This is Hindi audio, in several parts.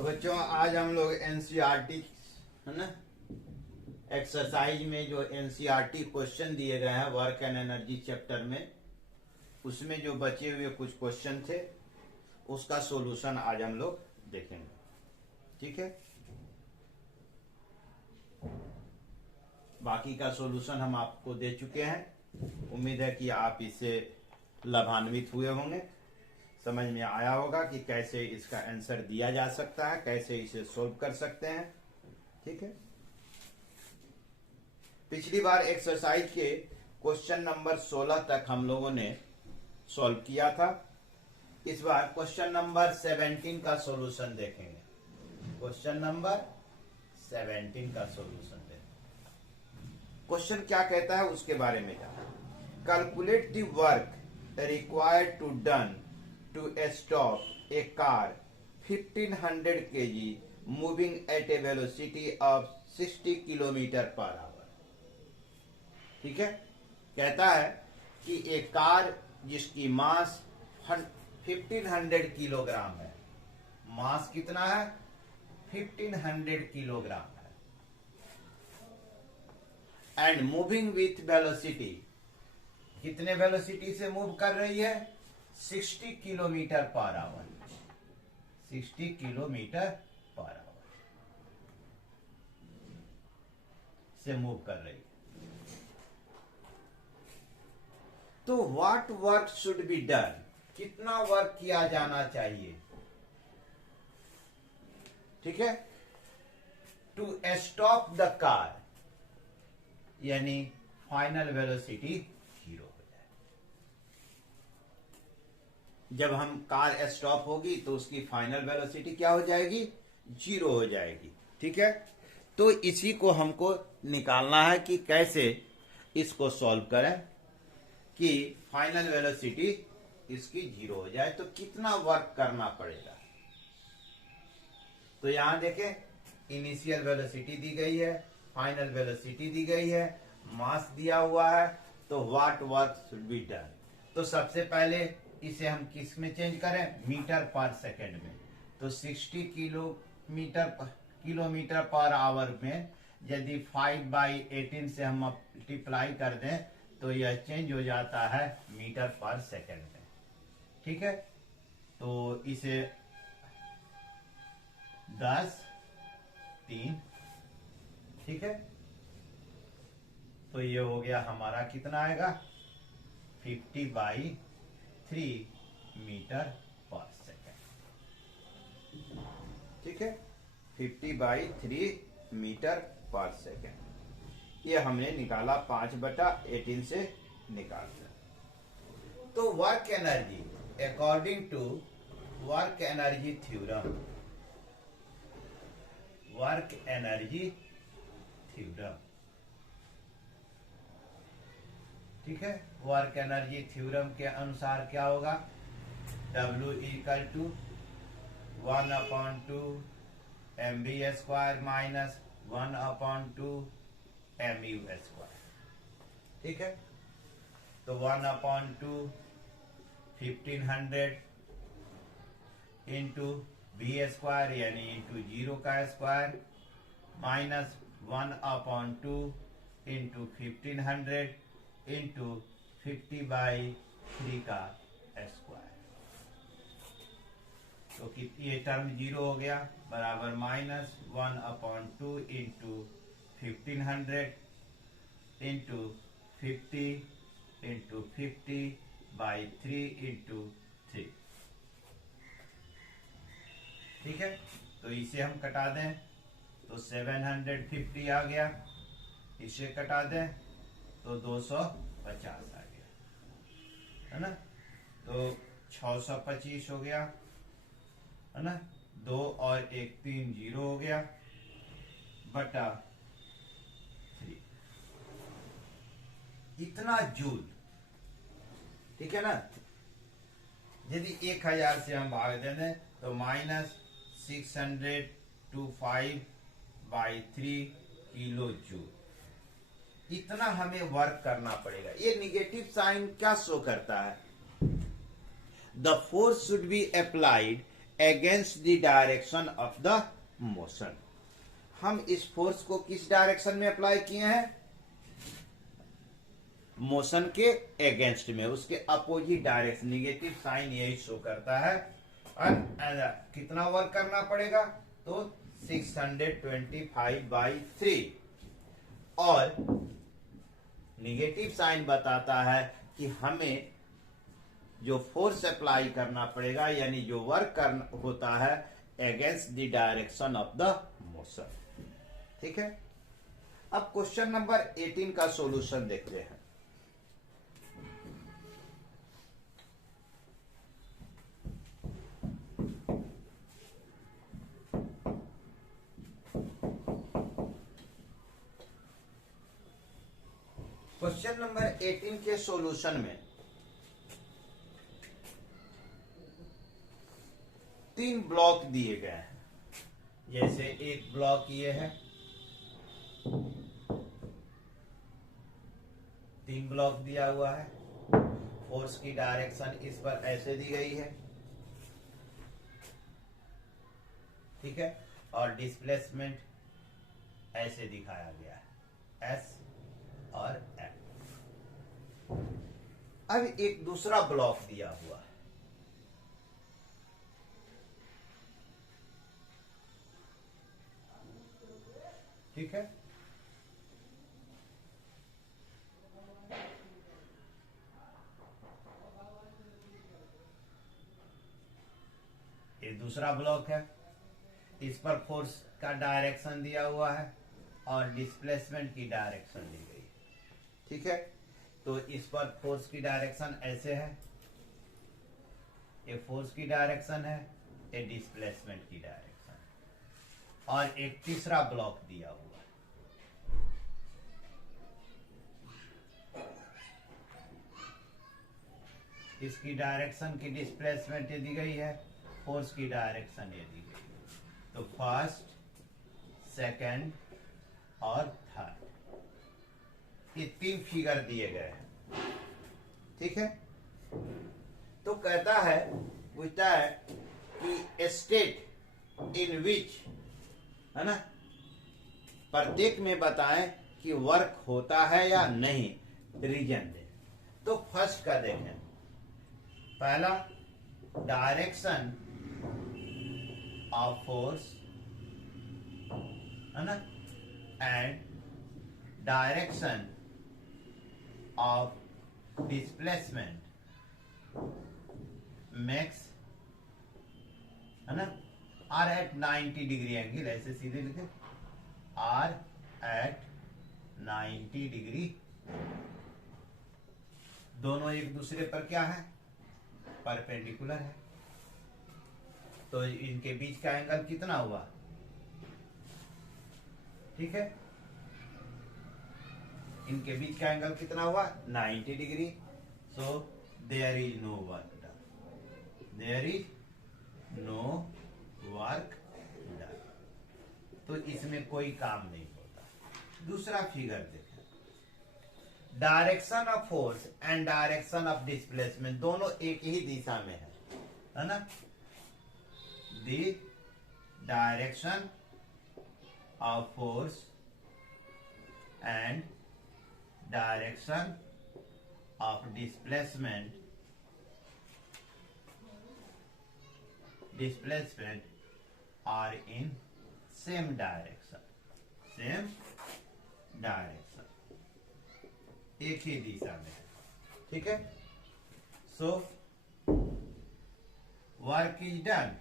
तो बच्चों आज हम लोग एनसीईआरटी है ना एक्सरसाइज में जो एनसीईआरटी क्वेश्चन दिए गए हैं वर्क एंड एनर्जी चैप्टर में, उसमें जो बचे हुए कुछ क्वेश्चन थे उसका सॉल्यूशन आज हम लोग देखेंगे। ठीक है, बाकी का सॉल्यूशन हम आपको दे चुके हैं। उम्मीद है कि आप इससे लाभान्वित हुए होंगे, समझ में आया होगा कि कैसे इसका आंसर दिया जा सकता है, कैसे इसे सोल्व कर सकते हैं। ठीक है, पिछली बार एक्सरसाइज के क्वेश्चन नंबर 16 तक हम लोगों ने सॉल्व किया था। इस बार क्वेश्चन नंबर 17 का सॉल्यूशन देखेंगे। क्वेश्चन नंबर 17 का सॉल्यूशन देखेंगे। क्वेश्चन क्या कहता है उसके बारे में जाना। Calculate the work required to done to stop a car 1500 kg moving at a velocity of 60 kilometre per hour. ठीक है, कहता है कि एक कार जिसकी मास 1500 किलोग्राम है, मास कितना है 1500 किलोग्राम है, एंड मूविंग विथ वेलोसिटी, कितने वेलोसिटी से मूव कर रही है 60 kilometre per hour, 60 kilometre per hour से मूव कर रही है। तो what work should be done, कितना वर्क किया जाना चाहिए। ठीक है, टू स्टॉप द कार, यानी फाइनल वेलोसिटी जीरो। जब हम कार स्टॉप होगी तो उसकी फाइनल वेलोसिटी क्या हो जाएगी, जीरो हो जाएगी। ठीक है, तो इसी को हमको निकालना है कि कैसे इसको सॉल्व करें कि फाइनल वेलोसिटी इसकी जीरो हो जाए। तो कितना वर्क करना पड़ेगा। तो यहां देखें, इनिशियल वेलोसिटी दी गई है, फाइनल वेलोसिटी दी गई है, मास दिया हुआ है, तो what work should be done. तो सबसे पहले इसे हम किस में चेंज करें, मीटर पर सेकेंड में। तो 60 किलोमीटर पर आवर में यदि 5/18 से हम मल्टीप्लाई कर दें तो यह चेंज हो जाता है मीटर पर सेकेंड में। ठीक है, तो इसे 10/3, ठीक है, तो ये हो गया हमारा कितना आएगा 50/3 मीटर पर सेकेंड। ठीक है, 50/3 मीटर पर सेकेंड। ये हमने निकाला 5/18 से निकाल दिया। तो work energy according to work energy theorem, work energy theorem, ठीक है, वर्क एनर्जी थ्योरम के अनुसार क्या होगा, W equal to 1/2 mv² minus 1/2 mu²। ठीक है, तो 1/2 1500 इंटू v² यानी इंटू 0 का स्क्वायर माइनस 1/2 इंटू 1500 इंटू 50/3 का स्क्वायर। तो कि ये टर्म जीरो हो गया, बराबर minus 1/2 into 1500 into 50 into 50/3 into 3। ठीक है, तो इसे हम कटा दें तो 750 आ गया, इसे कटा दें तो 250 आ गया, है ना, तो 625 हो गया, है ना, 2 और 1 3 0 हो गया बटा 3, इतना जूल। ठीक है ना, यदि 1000 से हम भाग दे दें तो माइनस 625/3 किलो जूल, इतना हमें वर्क करना पड़ेगा। ये निगेटिव साइन क्या शो करता है, the force should be applied against the direction of the motion. हम इस फोर्स को किस डायरेक्शन में अप्लाई किए हैं? मोशन के अगेंस्ट में, उसके अपोजिट डायरेक्शन। निगेटिव साइन यही शो करता है। और कितना वर्क करना पड़ेगा? तो 625/3। और निगेटिव साइन बताता है कि हमें जो फोर्स अप्लाई करना पड़ेगा, यानी जो वर्क करना होता है against the direction of the motion. ठीक है, अब क्वेश्चन नंबर 18 का सॉल्यूशन देखते हैं। क्वेश्चन नंबर 18 के सॉल्यूशन में 3 ब्लॉक दिए गए हैं। जैसे एक ब्लॉक ये है, 3 ब्लॉक दिया हुआ है। फोर्स की डायरेक्शन इस पर ऐसे दी गई है, ठीक है, और डिस्प्लेसमेंट ऐसे दिखाया गया है, एस और एफ। अब एक दूसरा ब्लॉक दिया हुआ है, ठीक है। ये दूसरा ब्लॉक है, इस पर फोर्स का डायरेक्शन दिया हुआ है और डिस्प्लेसमेंट की डायरेक्शन दी गई है, ठीक है। तो इस पर फोर्स की डायरेक्शन ऐसे है, ये फोर्स की डायरेक्शन है, ये डिस्प्लेसमेंट की डायरेक्शन है। और एक तीसरा ब्लॉक दिया हुआ है, इसकी डायरेक्शन की डिस्प्लेसमेंट ये दी गई है, फोर्स की डायरेक्शन ये दी गई है। तो फर्स्ट, सेकंड और थर्ड, ये 3 फिगर दिए गए हैं, ठीक है। तो कहता है, पूछता है कि स्टेट इन विच, है ना, प्रत्येक में बताएं कि वर्क होता है या नहीं, रीजन दे। तो फर्स्ट का देखें, पहला डायरेक्शन ऑफ फोर्स, है ना, and direction of displacement makes, है ना, आर एट 90 डिग्री एंगल, ऐसे सीधे लिखे, आर एट 90 डिग्री। दोनों एक दूसरे पर क्या है? परपेंडिकुलर है। तो इनके बीच का एंगल कितना हुआ? ठीक है, इनके बीच का एंगल कितना हुआ? 90 degree. So there is no work done, there is no work done. तो इसमें कोई काम नहीं होता। दूसरा फिगर देखें, direction of force and direction of displacement दोनों एक ही दिशा में है ना। The direction of force and direction of displacement are in same direction, एक ही दिशा में, ठीक है। सो work is done,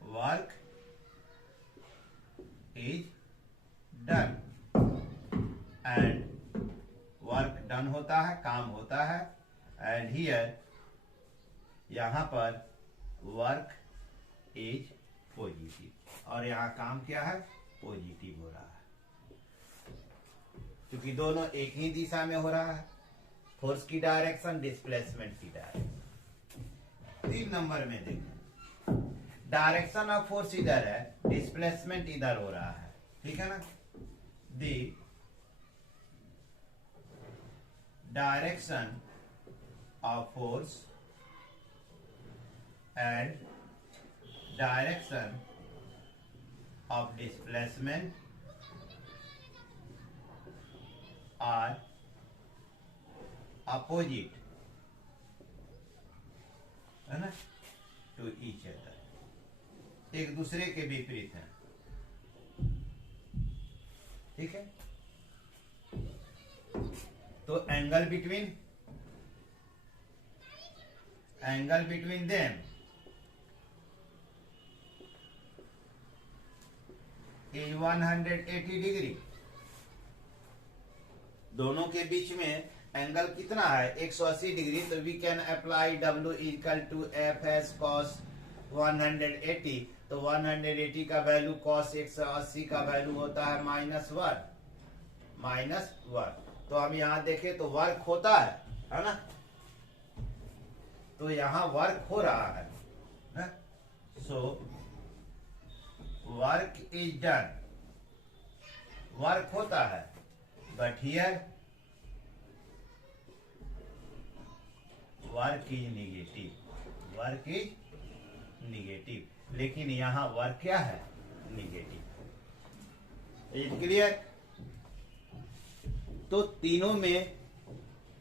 work is done, and work done होता है, काम होता है। एंड हियर, यहां पर वर्क इज पॉजिटिव, और यहां काम क्या है? पॉजिटिव हो रहा है, क्योंकि दोनों एक ही दिशा में हो रहा है, फोर्स की डायरेक्शन, डिस्प्लेसमेंट की डायरेक्शन। 3 नंबर में देखें, डायरेक्शन ऑफ फोर्स इधर है, डिस्प्लेसमेंट इधर हो रहा है, ठीक है ना। The direction of force and direction of displacement are opposite, है ना, टू ईच अदर, एक दूसरे के विपरीत हैं। ठीक है, तो angle between them is 180 degree. दोनों के बीच में एंगल कितना है, 180 डिग्री। तो we can apply W equal to F S cos 180। तो 180 का वैल्यू कॉस 180 का वैल्यू होता है -1। तो हम यहाँ देखें तो वर्क होता है ना, तो यहाँ वर्क हो रहा है। सो वर्क इज डन, वर्क होता है, but here work is negative, लेकिन यहां वर्क क्या है, निगेटिव। Is clear. तो तीनों में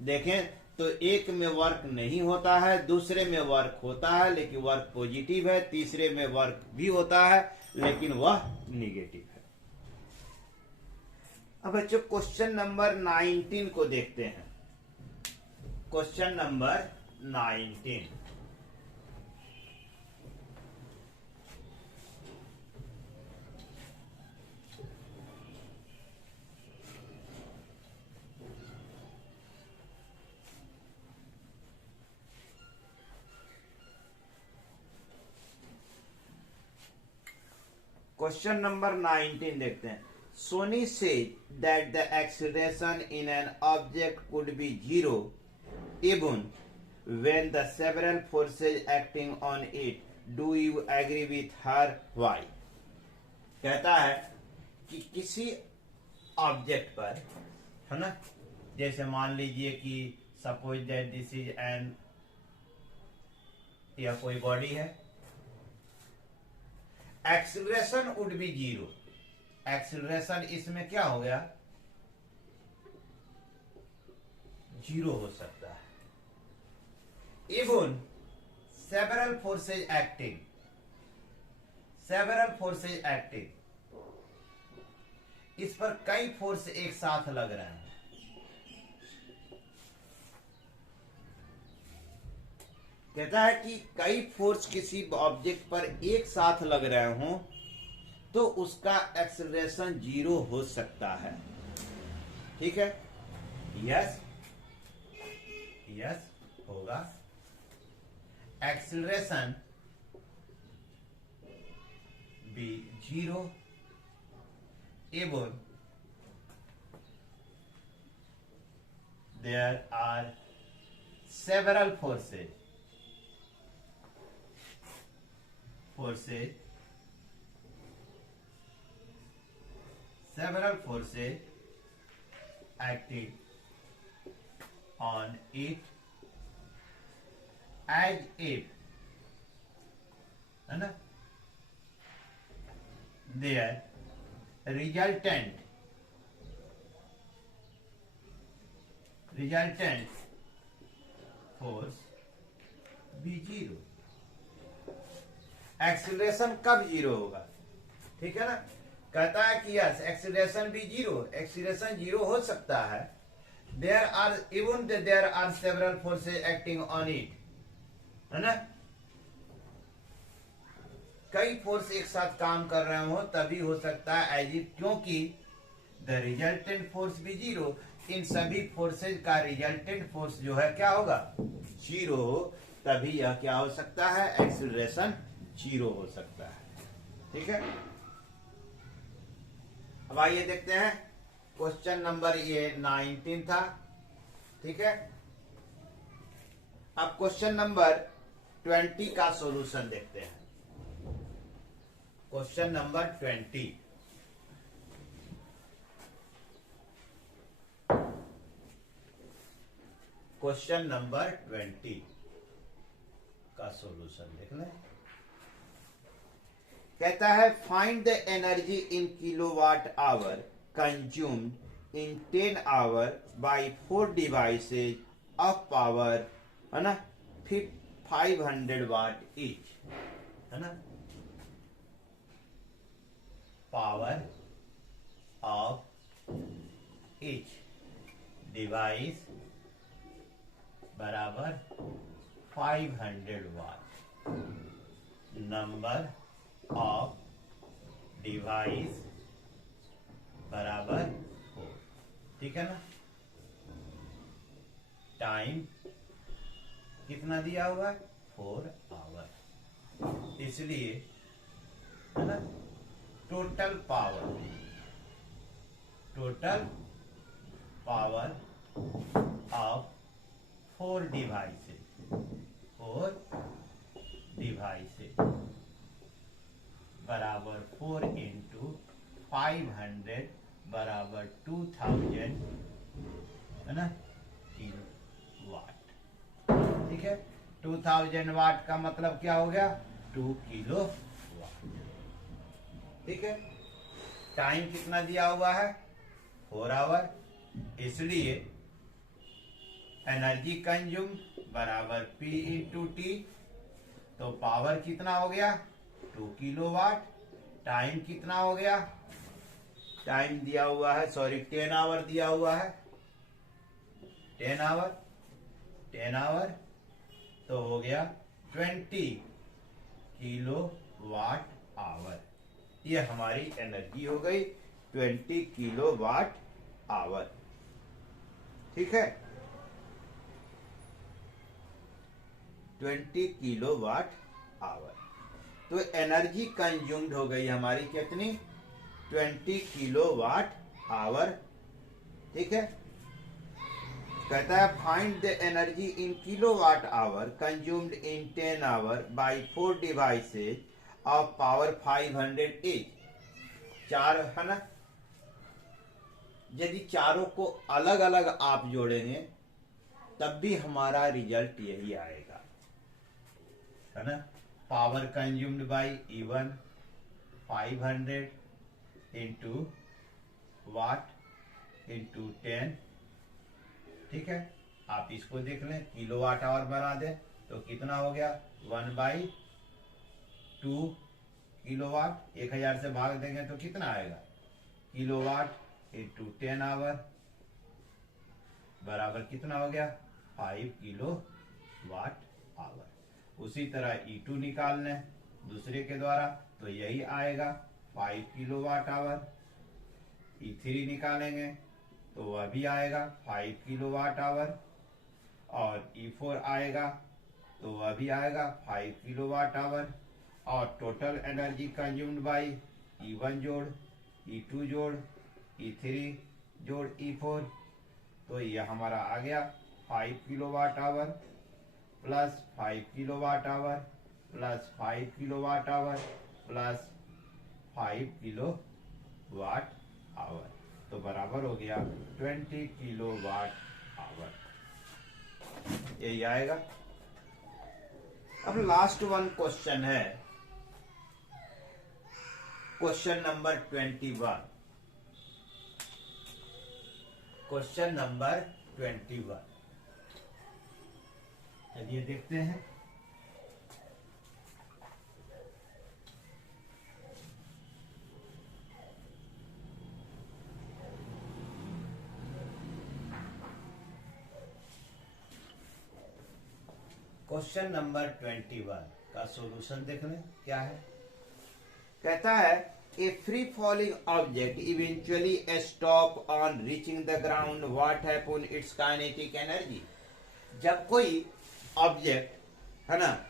देखें तो एक में वर्क नहीं होता है, दूसरे में वर्क होता है लेकिन वर्क पॉजिटिव है, तीसरे में वर्क भी होता है लेकिन वह निगेटिव है। अब बच्चों क्वेश्चन नंबर 19 को देखते हैं। क्वेश्चन नंबर 19, क्वेश्चन नंबर 19 देखते हैं। Soni said that the acceleration in an object could be zero even when the several forces acting on it. Do you agree with her? Why? कहता है कि किसी ऑब्जेक्ट पर, है ना, जैसे मान लीजिए कि suppose that this is an, या कोई बॉडी है, acceleration would be zero. Acceleration इसमें क्या हो गया, जीरो हो सकता है। इवन सेवरल फोर्सेज एक्टिंग, इस पर कई फोर्स एक साथ लग रहे हैं। कहता है कि कई फोर्स किसी ऑब्जेक्ट पर एक साथ लग रहे हों तो उसका एक्सेलरेशन जीरो हो सकता है। ठीक है, यस होगा। एक्सेलरेशन बी जीरो एवं there are several forces acting on it as if, है ना, their resultant force be zero। Acceleration कब जीरो होगा, ठीक है ना। कहता है कि यस एक्सीलरेशन भी जीरो, एक्सीलरेशन जीरो हो सकता है। There are several forces acting on it, है ना, कई फोर्स एक साथ काम कर रहे हो तभी हो सकता है एज इफ, क्योंकि द रिजल्टेंट फोर्स भी जीरो, इन सभी फोर्सेज का रिजल्टेंट फोर्स जो है क्या होगा, जीरो हो, तभी यह क्या हो सकता है, एक्सीलरेशन जीरो हो सकता है। ठीक है, अब आइए देखते हैं क्वेश्चन नंबर ये 19 था। ठीक है, अब क्वेश्चन नंबर 20 का सॉल्यूशन देखते हैं। क्वेश्चन नंबर 20, क्वेश्चन नंबर 20 का सॉल्यूशन देख लें। कहता है find the energy in kilowatt hour consumed in 10 hour by 4 devices of power, है ना, 500 वाट ईच, है ना, पावर ऑफ ईच डिवाइस बराबर 500 वाट, नंबर ऑफ डिवाइस बराबर 4, ठीक है ना। टाइम कितना दिया हुआ है 4 आवर, इसलिए, है ना, टोटल पावर ऑफ 4 डिवाइसेज बराबर 4 इंटू 500 बराबर 2000, है ना, किलो वाट, ठीक है। 2000 वाट का मतलब क्या हो गया 2 किलो वाट, ठीक है। टाइम कितना दिया हुआ है 4 आवर, इसलिए एनर्जी कंज्यूम बराबर P इंटू टी, तो पावर कितना हो गया 2 किलो वाट, टाइम कितना हो गया, टाइम दिया हुआ है 10 आवर दिया हुआ है, 10 आवर तो हो गया 20 किलो वाट आवर, ये हमारी एनर्जी हो गई 20 किलो वाट आवर, ठीक है, 20 किलो वाट आवर। तो एनर्जी कंज्यूम्ड हो गई हमारी कितनी 20 किलो वाट आवर, ठीक है। कहता है find the energy in kilowatt hour consumed in 10 hour by 4 devices of power 500 each, 4, है ना। यदि चारों को अलग अलग आप जोड़ेंगे तब भी हमारा रिजल्ट यही आएगा, है ना। Power consumed by E1 500 into watt into 10, ठीक है। आप इसको देख लें, किलो वाट आवर बना दें तो कितना हो गया 1/2 किलो वाट, 1000 से भाग देंगे तो कितना आएगा किलो वाट इंटू 10 आवर बराबर कितना हो गया 5 किलो वाट आवर। उसी तरह E2 निकाल लें दूसरे के द्वारा तो यही आएगा 5 किलो वाट आवर। E3 निकालेंगे तो वह भी आएगा 5 किलो वाट आवर, और E4 आएगा तो वह भी आएगा 5 किलो वाट आवर, और total energy consumed by E1 जोड़ E2 जोड़ E3 जोड़ E4, तो यह हमारा आ गया 5 kilowatt hour plus 5 kilowatt hour plus 5 kilowatt hour plus 5 kilowatt hour, तो बराबर हो गया 20 किलो वाट आवर, यही आएगा। अब लास्ट वन क्वेश्चन है, क्वेश्चन नंबर 21, क्वेश्चन नंबर 21, चलिए देखते हैं। क्वेश्चन नंबर 21 का सॉल्यूशन देख लें क्या है। कहता है a free falling object eventually stop on reaching the ground, what happen its kinetic energy. जब कोई ऑब्जेक्ट, है ना,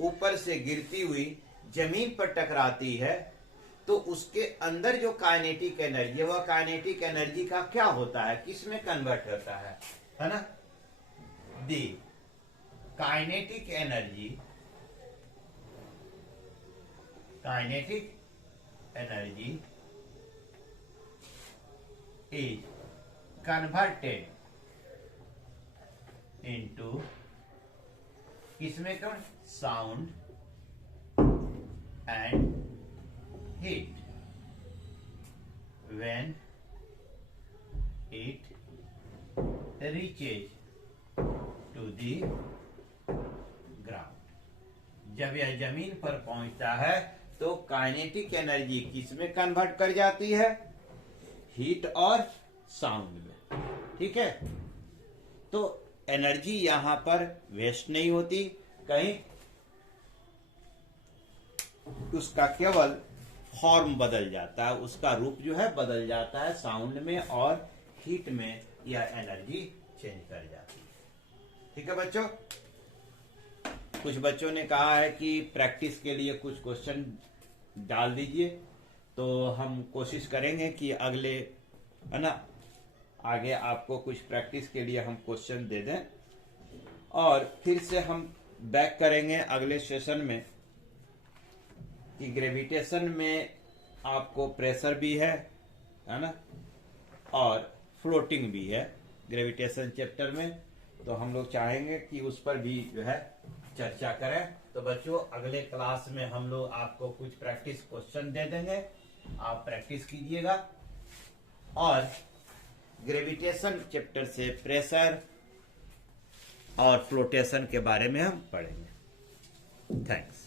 ऊपर से गिरती हुई जमीन पर टकराती है तो उसके अंदर जो काइनेटिक एनर्जी है वह काइनेटिक एनर्जी का क्या होता है, किस में कन्वर्ट होता है ना। The kinetic energy is converted into किसमें कौन? Sound and heat when it reaches to the ground. जब यह जमीन पर पहुंचता है तो काइनेटिक एनर्जी किसमें कन्वर्ट कर जाती है? हीट और साउंड में। ठीक है, तो एनर्जी यहां पर वेस्ट नहीं होती कहीं, उसका केवल फॉर्म बदल जाता है, उसका रूप जो है बदल जाता है। साउंड में और हीट में यह एनर्जी चेंज कर जाती है। ठीक है बच्चों, कुछ बच्चों ने कहा है कि प्रैक्टिस के लिए कुछ क्वेश्चन डाल दीजिए, तो हम कोशिश करेंगे कि अगले, है ना, आगे आपको कुछ प्रैक्टिस के लिए हम क्वेश्चन दे दें, और फिर से हम बैक करेंगे अगले सेशन में कि ग्रेविटेशन में आपको प्रेशर भी है ना, और फ्लोटिंग भी है ग्रेविटेशन चैप्टर में, तो हम लोग चाहेंगे कि उस पर भी जो है चर्चा करें। तो बच्चों, अगले क्लास में हम लोग आपको कुछ प्रैक्टिस क्वेश्चन दे देंगे, आप प्रैक्टिस कीजिएगा, और ग्रेविटेशन चैप्टर से प्रेशर और फ्लोटेशन के बारे में हम पढ़ेंगे। थैंक्स।